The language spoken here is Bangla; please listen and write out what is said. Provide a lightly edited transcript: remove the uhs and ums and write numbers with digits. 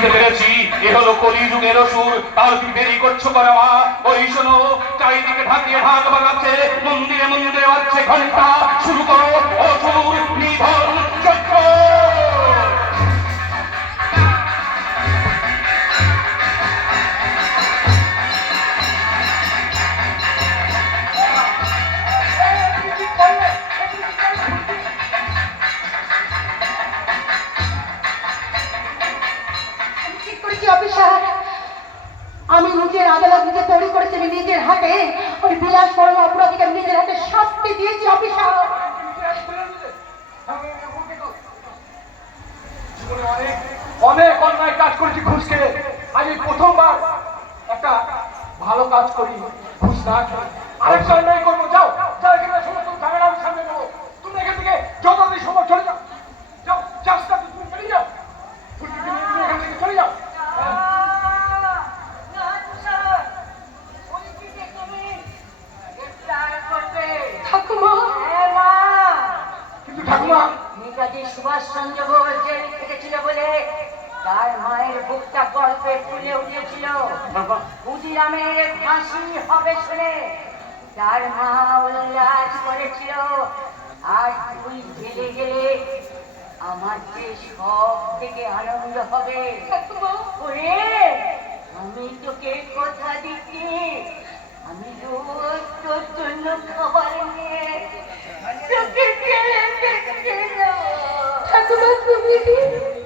বুঝতে পেরেছি এ হলো কলিযুগের অসুর। তার কি দেরি করছো করে মা? ওই শোনো, চারিদিকে ঢাকিয়ে ঢাক বাজাচ্ছে, মন্দিরে মন্দিরে বাজছে ঘন্টা। শুরু করো অসুর নিধন যজ্ঞ। আমি নিজের আদালত নিজে তৈরি করেছি, আমি নিজের হাতে ওই বিলাস বড় অপরাধীকে নিজের হাতে শাস্তি দিয়েছি অফিসার। অনেক অন্যায় কাজ করেছি ঘুষ খেয়ে, আজ এই প্রথমবার একটা ভালো কাজ করি ঘুষ না খেয়ে। আরেকটা অন্যায় করবো। যাও যাও, এখানে সমস্ত ঝামেলা আমি সামনে নেবো। তুমি এখান থেকে যতদিন সময় চলে যাও, যাও চাষটা তুমি চলে যাও, এখান থেকে চলে যাও। কিন্তু ঠাকুমা, নেতাজি সুভাষচন্দ্র বোস জেল থেকেছিল বলে তার মায়ের বুকটা গল্পে ফুলে উঠেছিল। ক্ষুদিরামের ফাঁসি হবে শুনে তার মা উল্লাস করেছিল। আর তুই জেলে গেলে আমার যে সব থেকে আনন্দ হবে। ওরে, আমি তোকে কথা দিচ্ছি, আমি রোজ তোর জন্য খাবার নিয়ে তোকে জেলে দেখতে যাবো। ঠাকুমা, তুমি